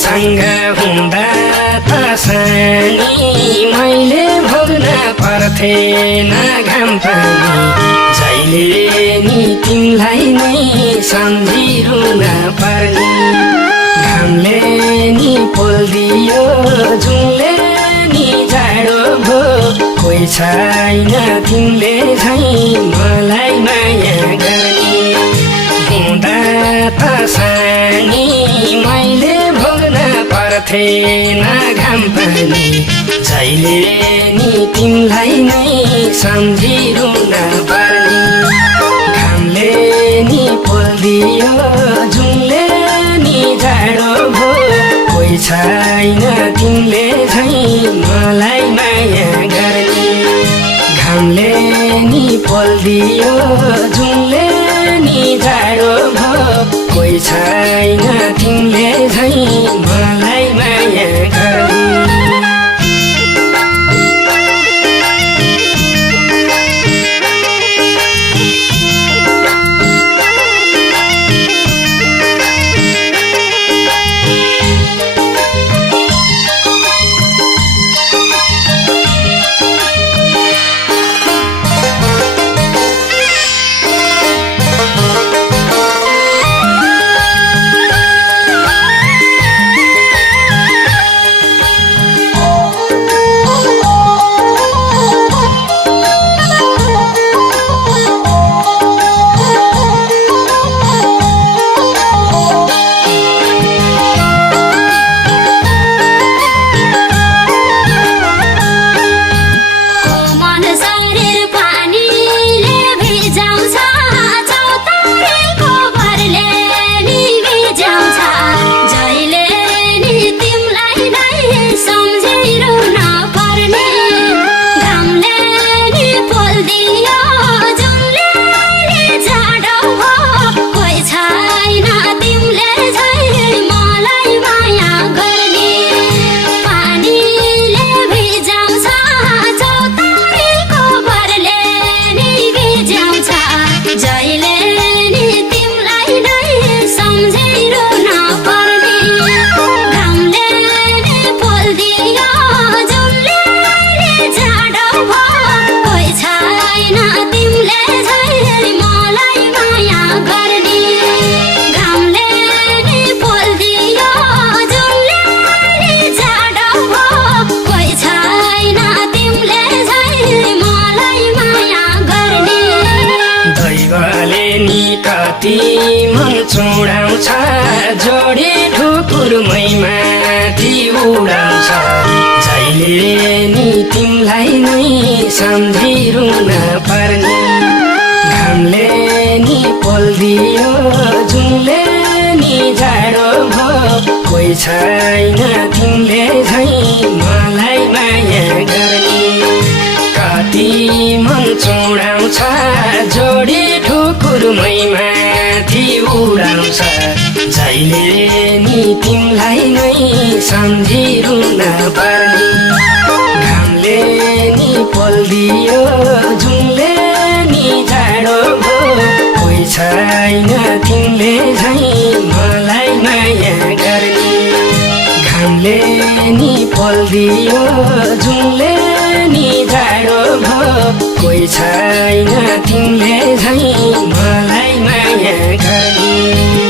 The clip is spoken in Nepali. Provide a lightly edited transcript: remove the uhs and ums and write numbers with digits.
सँग हुँदा त सानी मैले भोग्न पर्थेन घाम पानी जहिले नि तिमीलाई नै सम्झिरुन पर्ने घामले नि पोल्दियो जुनले नि जाडो भो कोही छैन तिमीले झैं मलाई माया गर्ने हुँदा त सानी मैले भोग्न पर्थेन घाम पानी जहिले नि तिमीलाई नै सम्झिरुन पर्ने घामले नि पोल्दियो जुनले नि जाडो भो कोही छैन तिमीले झैं मलाई माया गर्ने घामले नि पोल्दियो जुनले नि जाडो भो कोही छैन तिमीले झैं मलाई माया गर्ने कति मन चुडाउँछ जोडी ठुकुर मैमाथि उडाउँछ जहिले तिमलाई नै सम्झिरुन पर्ने घामले नि पोल्दियो जुनले नि जाडो भयो कोही छैन तिमीले झै मलाई माया गर्ने कति मन चुडाउँछ जोडी ठुकुरमै माथि उडाउँछ जहिले नि तिमीलाई नै सम्झिरुन पर्ने घामले नि पोल्दियो जुनले नि जाडो भयो कोही छैन तिमीले झै मलाई माया गर्ने घामले नि पोल्दियो जुनले नि जाडो भयो कोही छैन तिमीले झै मलाई माया गर्ने